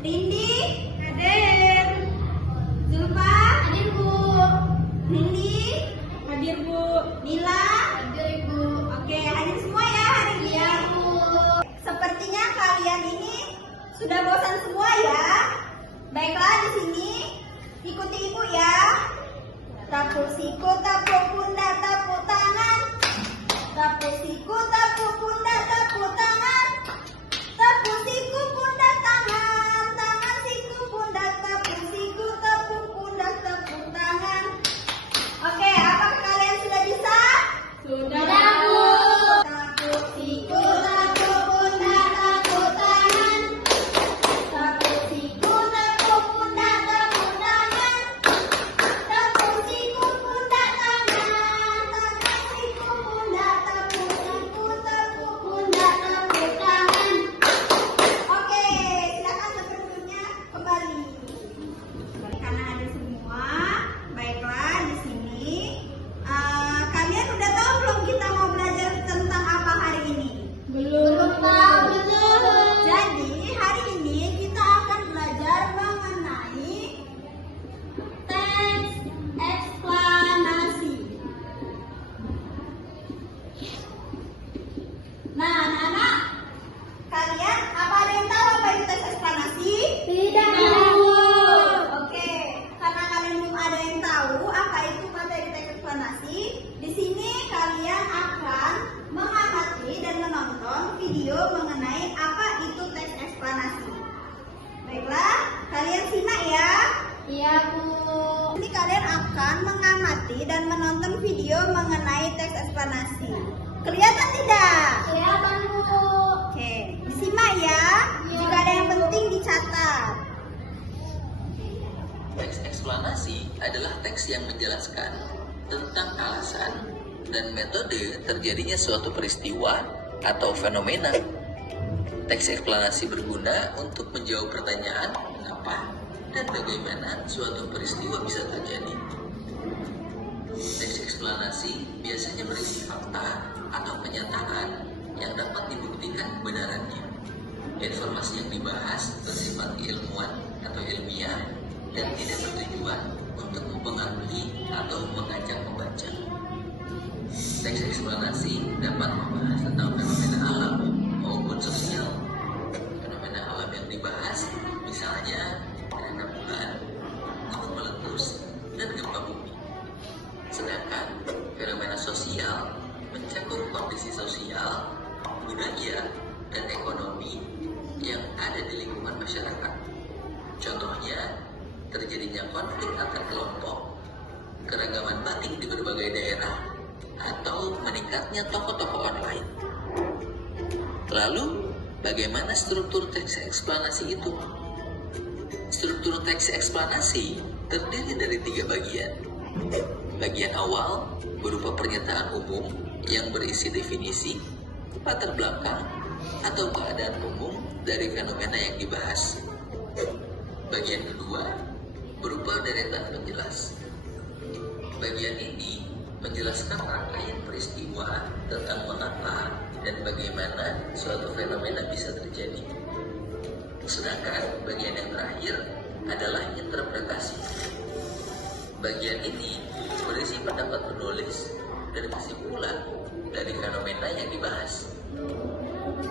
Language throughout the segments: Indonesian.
Rindi, hadir. Zulfa, hadir Bu. Rindi, hadir Bu. Nila, hadir Ibu. Oke, hadir semua ya hari ini. Iya Bu. Sepertinya kalian ini sudah bosan semua ya. Baiklah, di sini ikuti Ibu ya. Tapu siku, tapu pundak, tapu tangan. Tapu siku, tapu pundak, tapu tangan. Tapu siku, pundak, tangan. Tangan siku, pundak, tapu siku, tapu pundak, tapu tangan. Oke, apakah kalian sudah bisa? Sudah Bu. Tapu siku, tapu pundak, tapu tangan. Tapu siku, tapu pundak, tapu tangan. Tapu siku, pundak, tangan. Tangan siku, pundak, tapu siku, tapu pundak, tapu tangan. Oke, silakan sepertinya kembali. Karena ada semua, baiklah di sini. Kalian udah tahu belum kita mau belajar tentang apa hari ini? Belum tahu. Jadi hari ini kita akan belajar mengenai teks eksplanasi. Nah, anak-anak, kalian apa ada yang tahu apa itu teks eksplanasi? Tidak tahu. Oke, karena kalian belum ada yang tahu apa itu materi teks eksplanasi, di sini kalian akan mengamati dan menonton video mengenai apa itu teks eksplanasi. Baiklah, kalian simak ya. Iya Bu. Ini kalian akan mengamati dan menonton video mengenai teks eksplanasi. Kelihatan tidak? Kelihatan Bu. Oke, disimak ya. Jika ada yang penting dicatat. Teks eksplanasi adalah teks yang menjelaskan tentang alasan dan metode terjadinya suatu peristiwa atau fenomena. Teks eksplanasi berguna untuk menjawab pertanyaan mengapa dan bagaimana suatu peristiwa bisa terjadi. Teks eksplanasi biasanya berisi fakta atau kenyataan yang dapat dibuktikan kebenarannya. Informasi yang dibahas bersifat ilmuwan atau ilmiah dan tidak bertujuan untuk mempengaruhi atau mengajak pembaca. Teks eksplanasi dapat membahas tentang fenomena alam maupun sosial. Fenomena alam yang dibahas misalnya gerhana bulan, gunung meletus, dan gempa bumi. Sedangkan fenomena sosial mencakup kondisi sosial, budaya, dan ekonomi yang ada di lingkungan masyarakat. Contohnya, terjadinya konflik antar kelompok, keragaman batik di berbagai daerah, atau meningkatnya tokoh-tokoh online. Lalu, bagaimana struktur teks eksplanasi itu? Struktur teks eksplanasi terdiri dari 3 bagian. Bagian awal berupa pernyataan umum yang berisi definisi, latar belakang, atau keadaan umum dari fenomena yang dibahas. Bagian kedua berupa deretan penjelas. Bagian ini menjelaskan rangkaian peristiwa tentang mengapa dan bagaimana suatu fenomena bisa terjadi. Sedangkan bagian yang terakhir adalah interpretasi. Bagian ini berisi pendapat penulis dan kesimpulan dari fenomena yang dibahas.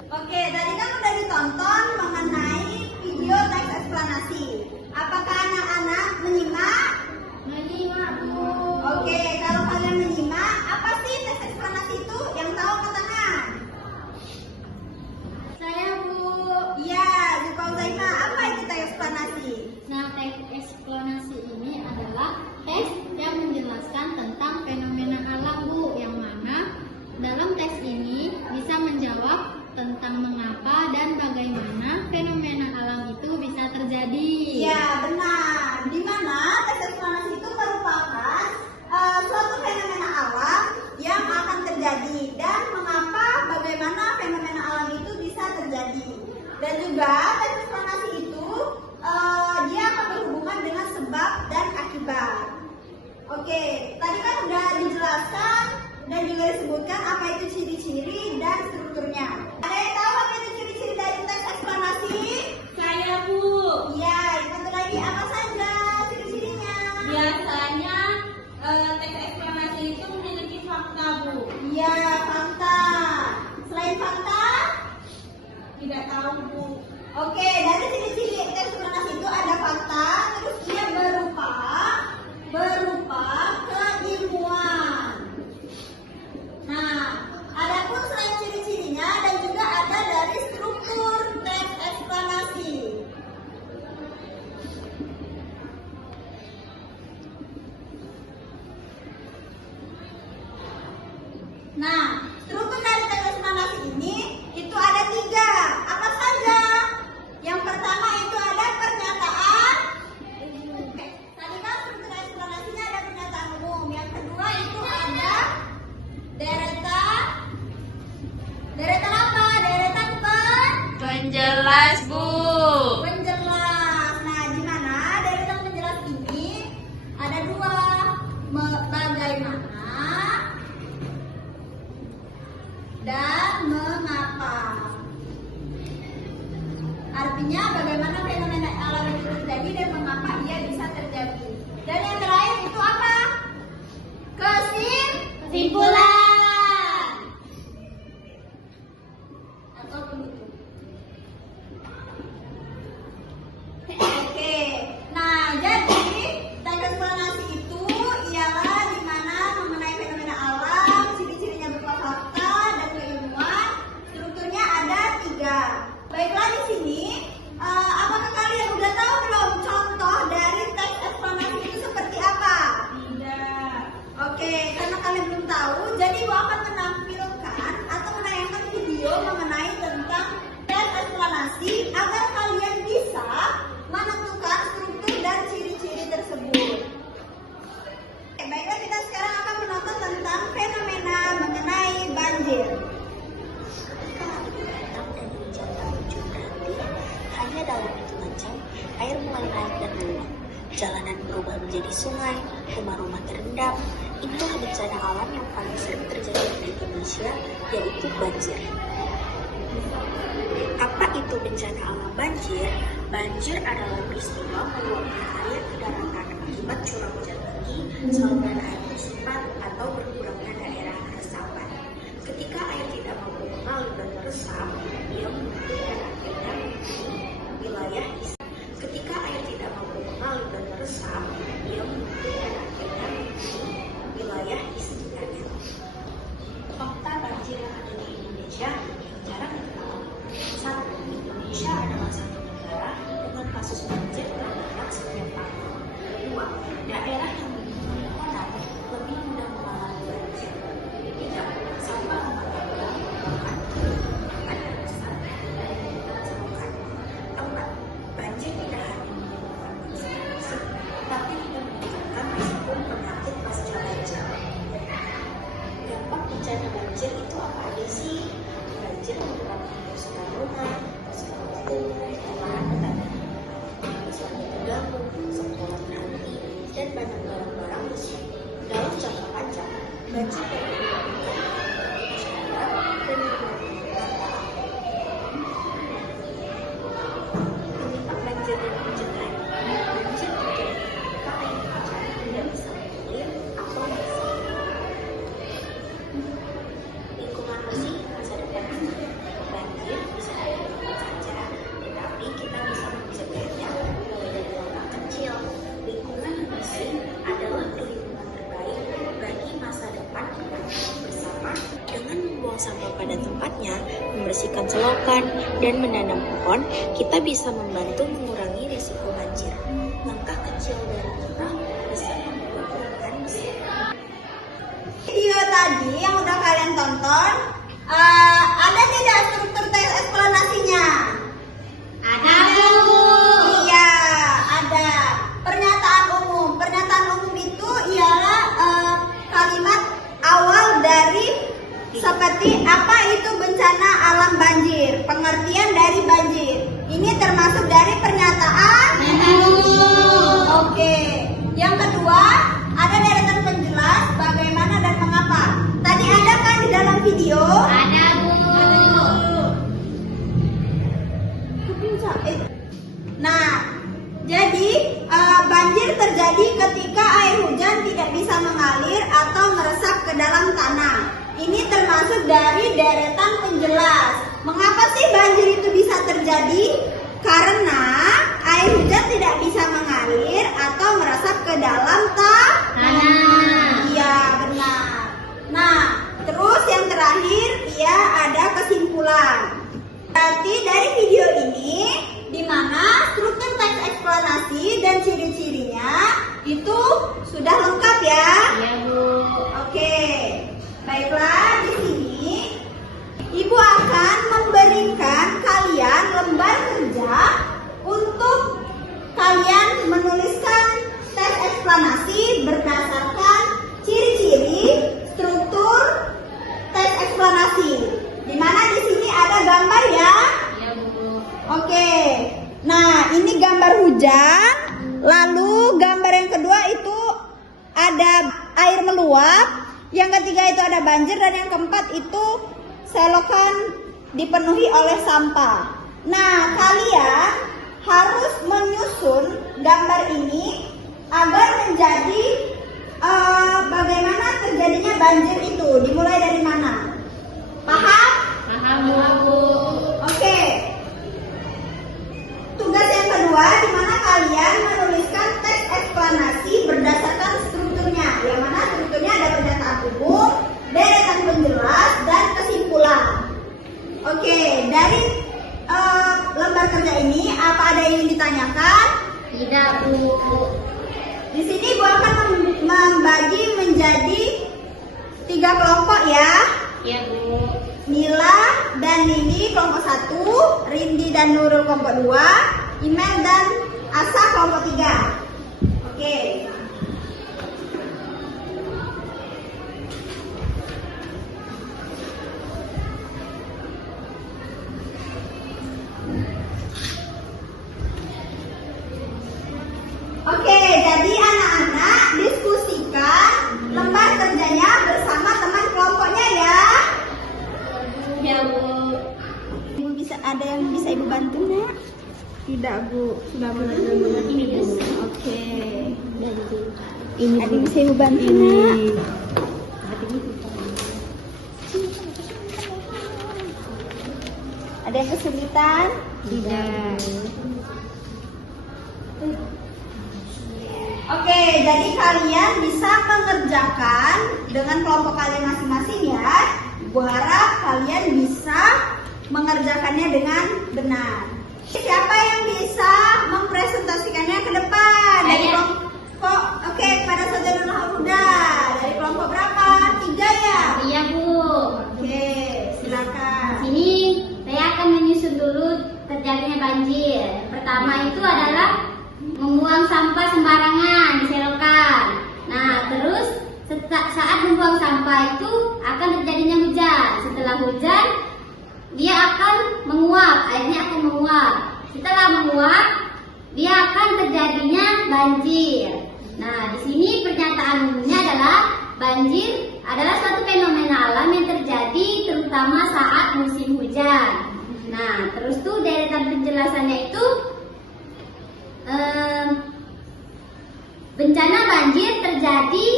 Oke, tadi kan udah ditonton mengenai video teks eksplanasi. Apakah anak-anak menyimak? Menyimak Bu. Oke, kalau kalian menyimak, apa sih teks eksplanasi itu? Yang tahu angkat tangan. Saya Bu. Iya, Zulfa Uzaima, apa itu teks eksplanasi? Nah, teks eksplanasi ini adalah teks yang menjelaskan tentang fenomena alam Bu, yang mana dalam teks ini bisa menjawab tentang mengapa dan bagaimana fenomena alam itu bisa terjadi. Iya, benar. Di mana teks eksplanasi itu merupakan suatu fenomena alam yang akan terjadi dan mengapa bagaimana fenomena alam itu bisa terjadi. Dan juga teks eksplanasi itu dia akan berhubungan dengan sebab dan akibat. Oke, tadi kan udah dijelaskan dan juga disebutkan apa itu ciri-ciri dan strukturnya. Ada yang tahu apa itu ciri-ciri dari teks eksplanasi? Saya Bu. yang fakta? Tidak tahu, Bu. Oke, dari ciri-ciri teks eksplanasi itu ada fakta, terus dia berupa keilmuan. Nah, adapun selain ciri-cirinya dan juga ada dari struktur teks eksplanasi. Nah, struktur dari teks eksplanasi ini itu ada 3. Apa saja? Yang pertama itu ada pernyataan. Oke, tadi kan struktur eksplanasinya ada pernyataan umum. Yang kedua itu ada deretan. Deretan apa? Deretan Penjelas, Bu. penjelas. Nah, di mana deretan penjelas ini ada 2. Bagaimana dan mengapa. Artinya bagaimana fenomena alam itu terjadi dan mengapa ia bisa terjadi. Dan yang terakhir itu apa? Kesimpulan. Atau penutup. Oke. Nah, jadi teks eksplanasi itu ialah di mana mengenai fenomena alam, ciri-cirinya berupa fakta dan keilmuan. Strukturnya ada 3. Baiklah, di sini apakah kalian udah tahu belum contoh dari teks eksplanasi itu seperti apa? Tidak. Oke, karena kalian belum tahu, jadi Ibu akan menampilkan atau menayangkan video mengenai tentang teks eksplanasi agar kalian bisa menentukan struktur dan ciri-ciri tersebut. Oke, baiklah, kita sekarang akan menonton tentang fenomena mengenai banjir. Hanya dalam hitungan jam, air mulai naik dan meluap. Jalanan berubah menjadi sungai, rumah-rumah terendam. Inilah bencana alam yang paling sering terjadi di Indonesia, yaitu banjir. Apa itu bencana alam banjir? Banjir adalah peristiwa meluapnya air ke daratan akibat curah hujan tinggi, saluran air bersifat atau berkurangnya daerah resapan. Ketika air tidak mampu mengalir dan meresap, ia membentuk dan akhirnya wilayah ketika air tidak mampu mengalir dan meresap, ia membentuk dan akhirnya wilayah di sekitarnya. Fakta banjir yang ada di Indonesia yang jarang diketahui. 1. Indonesia adalah satu negara dengan kasus banjir terbanyak setiap tahun. 2. Daerah yang memiliki kolam lebih mudah mengalami banjir. 3. Sampah rumah tangga merupakan ada besar dari saluran. 4. Banjir tidak hanya menyebabkan konsumsi, tapi juga menyebabkan risiko penyakit pasca banjir. Dampak bencana banjir itu apa aja sih? Banjir menyebabkan kerusakan rumah, kerusakan bangunan, lahan pertanian, kerusakan terganggu, sekolah berhenti, dan banyak barang-barang rusak. Dalam jangka panjang, banjir dapat menyebabkan masyarakat dan lingkungan dampak banjir dan pencegahan. Banjir terjadi ketika air hujan tidak bisa mengalir atau lingkungan bersih masa depan anak. Banjir bisa ada di mana saja, tetapi kita bisa mencegahnya mulai dari langkah kecil. Lingkungan yang bersih adalah perlindungan terbaik bagi masa depan kita bersama. Dengan membuang sampah pada tempatnya, membersihkan selokan, dan menanam pohon, kita bisa membantu mengurangi risiko banjir. Langkah kecil dari kita bisa membuat perubahan besar. Video tadi yang udah kalian tonton, ada tidak struktur teks eksplanasinya? Ada, Bu. Iya, ada. Pernyataan umum. Pernyataan umum itu ialah kalimat awal dari seperti apa itu bencana alam banjir, pengertian dari banjir. Ini termasuk dari pernyataan umum. Oke. Yang kedua, ada deretan penjelas bagaimana dan mengapa. Tadi ada kan di dalam video? Ada, Bu. Nah, jadi banjir terjadi ketika air hujan tidak bisa mengalir atau meresap ke dalam tanah. Ini termasuk dari deretan penjelas penjelas. Mengapa sih banjir itu bisa terjadi? Karena air hujan tidak bisa mengalir atau meresap ke dalam tanah. Iya, benar. Nah, terus yang terakhir ya ada kesimpulan. Berarti dari video ini di mana struktur teks eksplanasi dan ciri-cirinya itu sudah lengkap ya? Iya, Bu. Oke. Baiklah, di sini Ibu akan memberikan kalian lembar kerja untuk kalian menuliskan teks eksplanasi berdasarkan ciri-ciri struktur teks eksplanasi. Di mana di sini ada gambar ya? Iya, Bu. Oke. Nah, ini gambar hujan. Lalu gambar yang kedua itu ada air meluap. Yang ketiga itu ada banjir dan yang keempat itu selokan dipenuhi oleh sampah. Nah, kalian harus menyusun gambar ini agar menjadi bagaimana terjadinya banjir itu. Dimulai dari mana? Paham? Paham, Bu. Oke. Tugas yang kedua di mana kalian menuliskan teks eksplanasi berdasarkan strukturnya. Yang mana strukturnya ada pernyataan umum, deretan penjelas, dan kesimpulan. Oke, dari lembar kerja ini apa ada yang ingin ditanyakan? Tidak, Bu. Di sini Bu akan membagi menjadi 3 kelompok ya. Iya, Bu. Nila dan Nini kelompok 1, Rindi dan Nurul kelompok 2, Imel dan Asa kelompok 3. Oke. Oke, jadi anak-anak diskusikan lembar kerjanya bersama teman kelompoknya ya. Ya, Bu. Ibu bisa ada yang bisa Ibu bantu nggak? Tidak, Bu. Sudah Bu. Ini, Bu. Oke. Ini, Ada yang bisa Ibu bantu nggak? Ada yang kesulitan? Tidak. Oke, jadi kalian bisa mengerjakan dengan kelompok kalian masing-masing ya. Ibu harap kalian bisa mengerjakannya dengan benar. Siapa yang bisa mempresentasikannya ke depan? Dari Saya. kelompok, oke, kepada Saudara Huda. Dari kelompok berapa? 3 ya? Iya, Bu. Oke, silakan. Ini saya akan menyusun dulu terjadinya banjir. Pertama itu adalah membuang sampah sembarangan di selokan. Nah, terus saat membuang sampah itu akan terjadinya hujan. Setelah hujan, dia akan menguap, airnya akan menguap. Setelah menguap, dia akan terjadinya banjir. Nah, di sini pernyataan umumnya adalah banjir adalah suatu fenomena alam yang terjadi terutama saat musim hujan. Nah, terus tuh deretan penjelasannya itu bencana banjir terjadi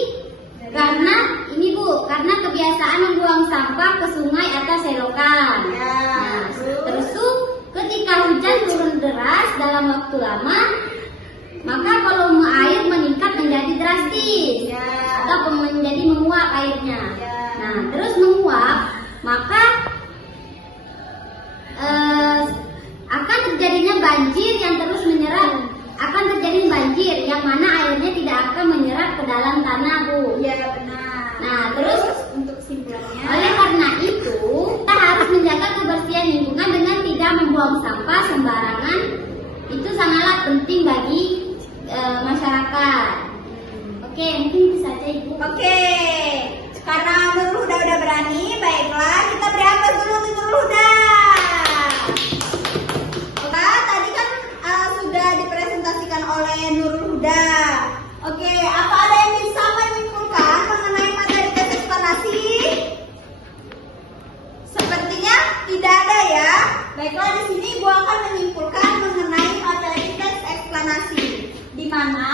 karena ini Bu, karena kebiasaan membuang sampah ke sungai atau selokan. Ya, Nah, terus tuh ketika hujan turun deras dalam waktu lama, maka volume air meningkat menjadi drastis Ya. atau menjadi menguap airnya. Ya. Nah, terus menguap, maka akan terjadinya banjir yang terus menyerap. Akan terjadi banjir yang mana airnya tidak akan menyerap ke dalam tanah, Bu. Iya, benar. Nah, terus untuk kesimpulannya. oleh karena itu, kita harus menjaga kebersihan lingkungan dengan tidak membuang sampah sembarangan. Itu sangatlah penting bagi masyarakat. Oke, mungkin itu saja, Ibu. Oke, karena Nurul udah berani, baiklah kita beri aplaus dulu untuk Nurul Huda. Oke, tadi kan sudah dipresentasikan oleh Nurul Huda. Oke, apa ada yang bisa menyimpulkan mengenai materi tes eksplanasi? Sepertinya tidak ada ya. Baiklah, di sini Ibu akan menyimpulkan mengenai materi tes eksplanasi, di mana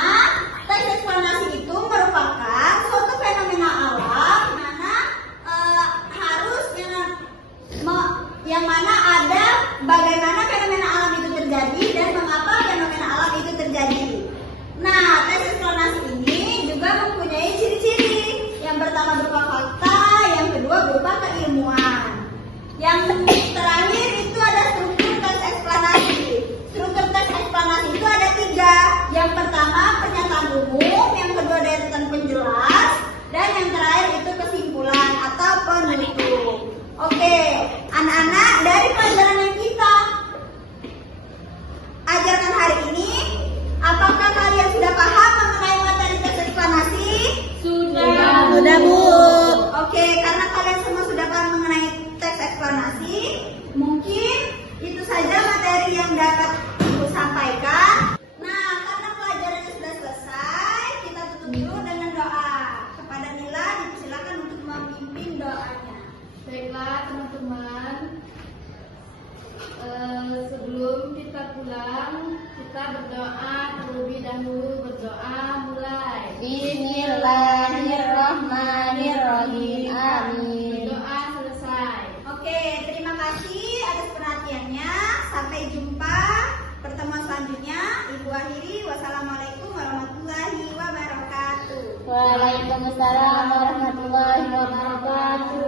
tes eksplanasi itu merupakan suatu fenomena alam di mana harus yang mana ada bagaimana fenomena alam itu terjadi dan mengapa fenomena alam itu terjadi. Nah, tes eksplanasi ini juga mempunyai ciri-ciri. Yang pertama berupa fakta, yang kedua berupa keilmuan. Yang terakhir itu ada struktur tes eksplanasi. Struktur tes eksplanasi itu ada 3. Yang pertama pernyataan umum, yang kedua deretan penjelas, dan yang terakhir itu kesimpulan atau penutup. Oke, anak-anak, dari pelajaran yang kita ajarkan hari ini, apakah kalian sudah paham mengenai materi tes eksplanasi? Sudah, Bu. Oke, karena kalian semua sudah paham mengenai tes eksplanasi, mungkin itu saja materi yang dapat Ibu sampaikan. Nah, karena pelajarannya sudah selesai, kita tutup dulu dengan doa. Kepada Nila, dipersilakan untuk memimpin doanya. Baiklah teman-teman, sebelum kita pulang, kita berdoa terlebih dahulu. Berdoa mulai. Bismillahirrahmanirrahim. Amin. Berdoa selesai. Oke, terima kasih atas perhatiannya. Sampai jumpa pertemuan selanjutnya. Ibu akhiri. Wassalamualaikum warahmatullahi wabarakatuh. Waalaikumsalam warahmatullahi wabarakatuh.